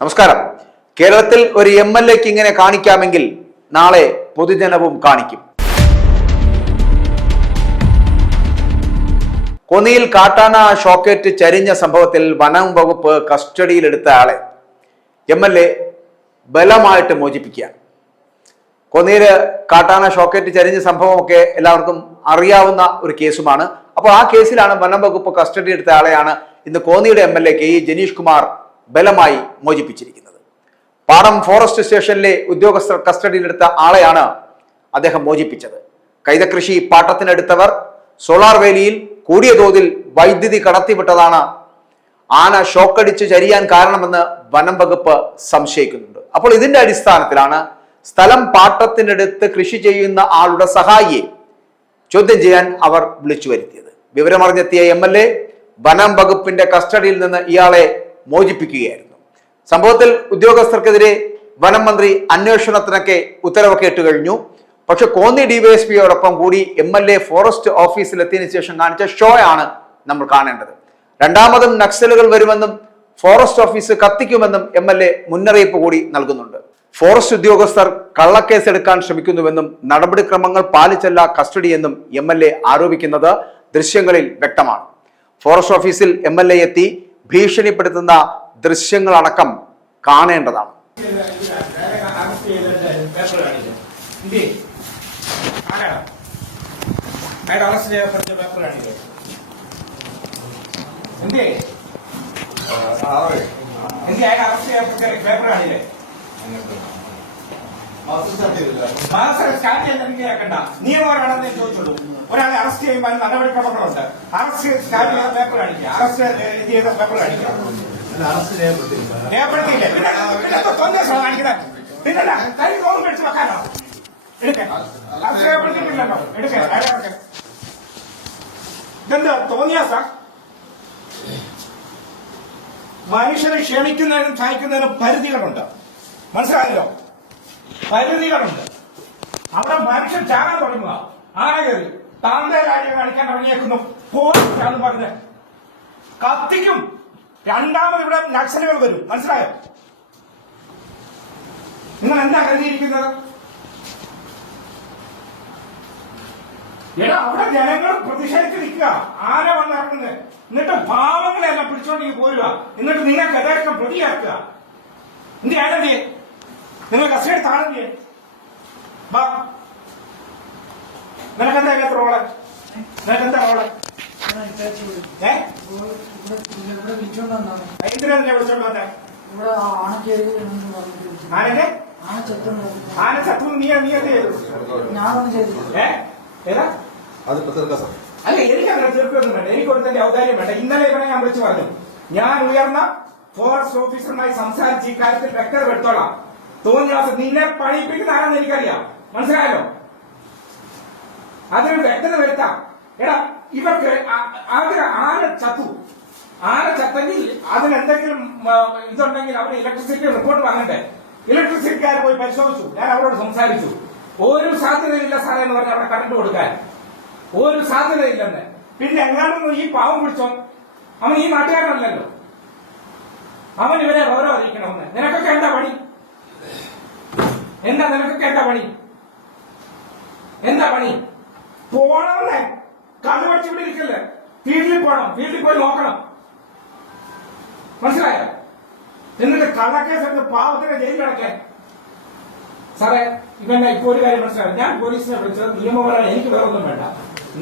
നമസ്കാരം. കേരളത്തിൽ ഒരു MLAക്ക് ഇങ്ങനെ കാണിക്കാമെങ്കിൽ നാളെ പൊതുജനവും കാണിക്കും. കോന്നിയിൽ കാട്ടാന ഷോക്കേറ്റ് ചരിഞ്ഞ സംഭവത്തിൽ വനം വകുപ്പ് കസ്റ്റഡിയിലെടുത്ത ആളെ MLA ബലമായിട്ട് മോചിപ്പിക്കുക. കോന്നിയില് കാട്ടാന ഷോക്കേറ്റ് ചരിഞ്ഞ സംഭവമൊക്കെ എല്ലാവർക്കും അറിയാവുന്ന ഒരു കേസുമാണ്. അപ്പോൾ ആ കേസിലാണ് വനം വകുപ്പ് കസ്റ്റഡി എടുത്ത ആളെയാണ് ഇന്ന് കോന്നിയുടെ MLA KE ജനീഷ് കുമാർ ബലമായി മോചിപ്പിച്ചിരിക്കുന്നത്. പാടം ഫോറസ്റ്റ് സ്റ്റേഷനിലെ ഉദ്യോഗസ്ഥർ കസ്റ്റഡിയിലെടുത്ത ആളെയാണ് അദ്ദേഹം മോചിപ്പിച്ചത്. കൈതകൃഷി പാട്ടത്തിനെടുത്തവർ സോളാർ വേലിയിൽ കൂടിയ തോതിൽ വൈദ്യുതി കടത്തിവിട്ടതാണ് ആന ഷോക്കടിച്ച് ചരിയാൻ കാരണമെന്ന് വനം വകുപ്പ് സംശയിക്കുന്നുണ്ട്. അപ്പോൾ ഇതിന്റെ അടിസ്ഥാനത്തിലാണ് സ്ഥലം പാട്ടത്തിനെടുത്ത് കൃഷി ചെയ്യുന്ന ആളുടെ സഹായിയെ ചോദ്യം ചെയ്യാൻ അവർ വിളിച്ചു വരുത്തിയത്. വിവരമറിഞ്ഞെത്തിയ MLA വനം വകുപ്പിന്റെ കസ്റ്റഡിയിൽ നിന്ന് ഇയാളെ മോചിപ്പിക്കുകയായിരുന്നു. സംഭവത്തിൽ ഉദ്യോഗസ്ഥർക്കെതിരെ വനം മന്ത്രി അന്വേഷണത്തിനൊക്കെ ഉത്തരവൊക്കെ ഇട്ട് കഴിഞ്ഞു. പക്ഷെ കോന്നി DYSPയോടൊപ്പം കൂടി MLA ഫോറസ്റ്റ് ഓഫീസിലെത്തിയതിനു ശേഷം കാണിച്ച ഷോ ആണ് നമ്മൾ കാണേണ്ടത്. രണ്ടാമതും നക്സലുകൾ വരുമെന്നും ഫോറസ്റ്റ് ഓഫീസ് കത്തിക്കുമെന്നും MLA മുന്നറിയിപ്പ് കൂടി നൽകുന്നുണ്ട്. ഫോറസ്റ്റ് ഉദ്യോഗസ്ഥർ കള്ളക്കേസ് എടുക്കാൻ ശ്രമിക്കുന്നുവെന്നും നടപടിക്രമങ്ങൾ പാലിച്ചല്ല കസ്റ്റഡിയെന്നും MLA ആരോപിക്കുന്നത് ദൃശ്യങ്ങളിൽ വ്യക്തമാണ്. ഫോറസ്റ്റ് ഓഫീസിൽ MLA എത്തി ഭീഷണിപ്പെടുത്തുന്ന ദൃശ്യങ്ങളടക്കം കാണേണ്ടതാണ്. നിയമമാണെന്ന് ചോദിച്ചുള്ളൂ. ഒരാളെ അറസ്റ്റ് ചെയ്യുമ്പോൾ നടപടിക്രമങ്ങളുണ്ട്. അറസ്റ്റ് പേപ്പർ കാണിക്കുക, അറസ്റ്റ് ചെയ്ത പേപ്പർ കാണിക്കുക. രേഖപ്പെടുത്തിയില്ലേ? പിന്നല്ല കൈ കോളം മേടിച്ച് വെക്കാനോ? എടുക്കാൻ അറസ്റ്റ് രേഖപ്പെടുത്തിയിട്ടില്ലല്ലോ. എടുക്കാൻ ഇതെന്താ തോന്നിയാ സാർ? മനുഷ്യനെ ക്ഷമിക്കുന്നതിനും സഹിക്കുന്നതിനും പരിധികളുണ്ട്. മനസ്സിലായല്ലോ? പരിധികളുണ്ട്. അവിടെ മനുഷ്യൻ ചാകാൻ തുടങ്ങുക. ആന കയറി താന്തേ കാര്യം കാണിക്കാൻ തുടങ്ങിയേക്കുന്നു. പോലീസാണെന്ന് പറഞ്ഞ് കത്തിക്കും. രണ്ടാമത് ഇവിടെ നക്സലുകൾ വരും. മനസ്സിലായോ? നിങ്ങൾ എന്താ കരുതിയിരിക്കുന്നത്? എടാ അവിടെ ജനങ്ങൾ പ്രതിഷേധിച്ച് നിൽക്കുക. ആന വന്നിറങ്ങുന്നത്. എന്നിട്ട് പാവങ്ങളെല്ലാം പിടിച്ചോണ്ടെങ്കിൽ പോരുക. എന്നിട്ട് നിങ്ങൾക്ക് യഥാർത്ഥം പ്രതിയാക്കുക. എന്ത് ചെയ്യാനെന്തേ? നിങ്ങൾ കസ്റ്റഡി താഴെ വാ. നിനക്കെന്താ ഇല്ലാത്ത റോള്? നിനക്കെന്താ റോള്? എന്തിനാ വിളിച്ചോണ്ട് വന്നേ? ആനന്റെ ആന ചത്തു. നീ എന്ത് ചെയ്തു? ഏതാ? അല്ല, എനിക്കങ്ങനെ തീർക്കൊന്നും വേണ്ട. എനിക്ക് കൊടുത്തതിന്റെ ഔദാര്യം വേണ്ട. ഇന്നലെ ഇവനെ ഞാൻ വിളിച്ചു പറഞ്ഞു, ഞാൻ ഉയർന്ന ഫോറസ്റ്റ് ഓഫീസറുമായി സംസാരിച്ച് ഈ കാര്യത്തിൽ വ്യക്തത എടുത്തോളാം. തോന്നിയ നിന്നെ പണിയിപ്പിക്കുന്ന ആരാന്ന് എനിക്കറിയാം. മനസ്സിലായല്ലോ? അതിന് വ്യക്തത വരുത്താം. എടാ, ഇവർക്ക് ആന ചത്തു. ആന ചത്തെങ്കിൽ അതിനെന്തെങ്കിലും ഇതുണ്ടെങ്കിൽ അവർ ഇലക്ട്രിസിറ്റി റിപ്പോർട്ട് വാങ്ങണ്ടേ? ഇലക്ട്രിസിറ്റിക്കാർ പോയി പരിശോധിച്ചു. ഞാൻ അവരോട് സംസാരിച്ചു. ഒരു സാധ്യതയില്ല സാറേ എന്ന് പറഞ്ഞ് അവിടെ കറണ്ട് കൊടുക്കാൻ ഒരു സാധ്യതയില്ലെന്ന്. പിന്നെ എങ്ങാണ്ടൊന്നും ഈ പാവം പിടിച്ചോ? അവൻ ഈ നാട്ടുകാരനല്ലല്ലോ. അവൻ ഇവരെ ഓരോ അറിയിക്കണമെന്ന്. നിനക്കൊക്കെ എന്താ പണി? നിനക്കൊക്കെ എന്താ പണി? എന്താ പണി? പോണമെന്നേ കണ്ണു പഠിച്ച് ഇവിടെ ഇരിക്കല്ലേ. ഫീൽഡിൽ പോകണം. ഫീൽഡിൽ പോയി നോക്കണം. മനസ്സിലായോ? എന്നിട്ട് കള്ളക്കേസ് പാവത്തിന്റെ ജയിലിൽ കിടക്കേ. സാറേ, ഇവന്റെ ഇപ്പൊ ഒരു കാര്യം മനസ്സിലാവും. ഞാൻ പോലീസിനെ വിളിച്ചത് നിയമപരമായി, എനിക്ക് വേറൊന്നും വേണ്ട,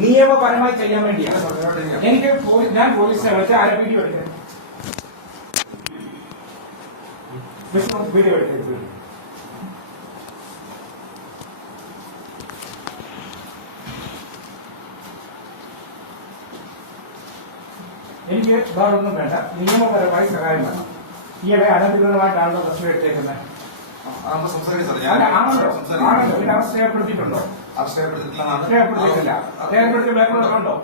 നിയമപരമായി ചെയ്യാൻ വേണ്ടിയാണ്. എനിക്ക് ഞാൻ പോലീസിനെ വിളിച്ച ആരെ വീഡിയോ എടുക്കാൻ വീഡിയോ എടുക്കരുത്. എനിക്ക് വേറൊന്നും വേണ്ട, നിയമപരമായി സഹായം വേണം. ഈയിടെ അനധികൃതമായിട്ടാണല്ലോ പ്രശ്നം എടുത്തേക്കുന്നത്. പിന്നെ അറസ്റ്റ് രേഖപ്പെടുത്തിയിട്ടുണ്ടോ? രേഖപ്പെടുത്തിയിട്ടില്ല. രേഖപ്പെടുത്തിയ പേപ്പറുണ്ടോ?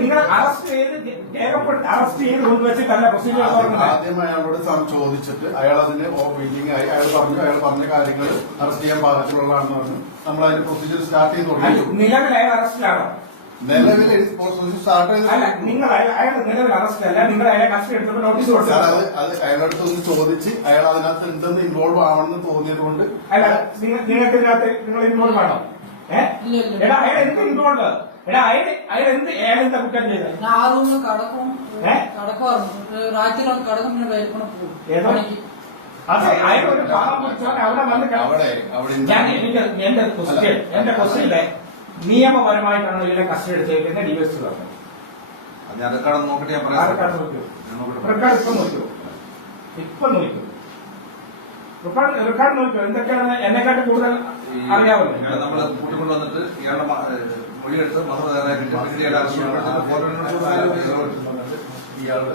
നിങ്ങൾ അറസ്റ്റ് ചെയ്ത് കൊണ്ടുവച്ചിട്ടല്ല പ്രൊസീജിയർ. ആദ്യം അയാളോട് ചോദിച്ചിട്ട് അയാൾ അതിന് മീറ്റിംഗ് ആയി. അയാൾ പറഞ്ഞ കാര്യങ്ങൾ അറസ്റ്റ് ചെയ്യാൻ പാകത്തിലുള്ളതാണെന്ന് പറഞ്ഞു. നമ്മൾ അതിന്റെ പ്രൊസീജിയർ സ്റ്റാർട്ട് ചെയ്ത് തുടങ്ങി. നിലവിൽ അയാൾ അറസ്റ്റിലാണോ? നിലവിൽ പ്രൊസീജിയർ സ്റ്റാർട്ട് അല്ല ചെയ്ത് നിങ്ങൾ അയാൾ നിലവിൽ അറസ്റ്റ് അല്ല, നിങ്ങൾ അയാളെ കസ്റ്റഡി എടുത്തപ്പോൾ നോട്ടീസ് സാർ കൊടുത്തു. അത് അയാളടുത്ത് ഒന്ന് ചോദിച്ച് അയാൾ അതിനകത്ത് എന്തെന്ന് ഇൻവോൾവ് ആവണമെന്ന് തോന്നിയത് കൊണ്ട് അല്ല നിങ്ങൾക്ക് ഇതിനകത്ത് നിങ്ങൾ ഇൻവോൾവ് ആണോ? എടാ അയാൾ എന്ത് ഇൻവോൾവ്? എടാ അയാൾ എന്താ കുറ്റം ചെയ്തത്? ഞാൻ ആ റൂമിൽ കടക്കും ഏ? കടക്കുമായിരുന്നു. രാത്രിയിലാണ് കടക്കും, പിന്നെ വേൽക്കണം പോകും ഏതോ? പണിക്ക്. അതെ അയാൾ ഒരു പാവം പിടിച്ചവൻ അവിടെ വന്ന് അവിടെ ഞാൻ എന്റെ ക്വസ്റ്റ്യനിലെ നിയമപരമായിട്ടാണ് ഇതിനെ കസ്റ്റഡി എടുത്തേക്കുന്നത് ഡിവൈസ് പറഞ്ഞത്. അത് അതൊക്കെ നോക്കിട്ട് ഞാൻ ആർക്കാണ് നോക്കിയോ? റെക്കോർഡ് ഇപ്പൊ നോക്കിയോ? ഇപ്പൊ നോക്കിയോ? റെക്കോർഡ് നോക്കിയോ? എന്തൊക്കെയാണ് എന്നെക്കാട്ട് കൂടുതൽ അറിയാമല്ലോ. ഇയാളെ നമ്മള് കൂട്ടിക്കൊണ്ട് വന്നിട്ട് ഇയാളുടെ മൊഴിയെടുത്ത് മഹർ തയ്യാറാക്കിയിട്ട് പിന്നീട് ഇയാളെ അറസ്റ്റ് ചെയ്യപ്പെട്ട് ഫോട്ടോ ഇയാളുടെ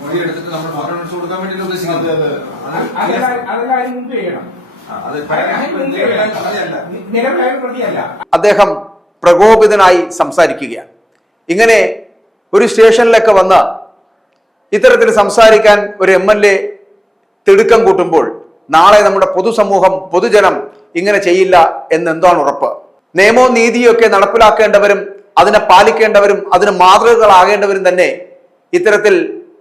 മൊഴിയെടുത്തിട്ട് നമ്മൾ ഫോട്ടോ നോട്ട്സ് കൊടുക്കാൻ വേണ്ടി ഉദ്ദേശിക്കുന്നത്. അതെല്ലാം അതിന് മുമ്പ് ചെയ്യണം. അത് നിലവിലായ പ്രതിയല്ല. അദ്ദേഹം പ്രകോപിതനായി സംസാരിക്കുകയാണ്. ഇങ്ങനെ ഒരു സ്റ്റേഷനിലൊക്കെ വന്ന് ഇത്തരത്തിൽ സംസാരിക്കാൻ ഒരു MLA തിടുക്കം കൂട്ടുമ്പോൾ നാളെ നമ്മുടെ പൊതുസമൂഹം പൊതുജനം ഇങ്ങനെ ചെയ്യില്ല എന്നെന്താണ് ഉറപ്പ്? നിയമവും നീതിയും ഒക്കെ നടപ്പിലാക്കേണ്ടവരും അതിനെ പാലിക്കേണ്ടവരും അതിന് മാതൃകകളാകേണ്ടവരും തന്നെ ഇത്തരത്തിൽ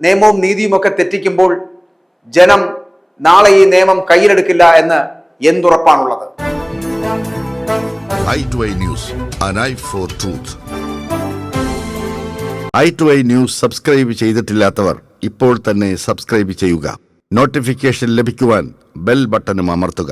നിയമവും നീതിയും ഒക്കെ തെറ്റിക്കുമ്പോൾ ജനം നാളെ ഈ നിയമം കയ്യിലെടുക്കില്ല എന്ന് എന്തുറപ്പാണുള്ളത്? i2i News, an eye for truth. i2i News subscribe ചെയ്തിട്ടില്ലാത്തവർ ഇപ്പോൾ തന്നെ സബ്സ്ക്രൈബ് ചെയ്യുക. നോട്ടിഫിക്കേഷൻ ലഭിക്കുവാൻ ബെൽ ബട്ടണും അമർത്തുക.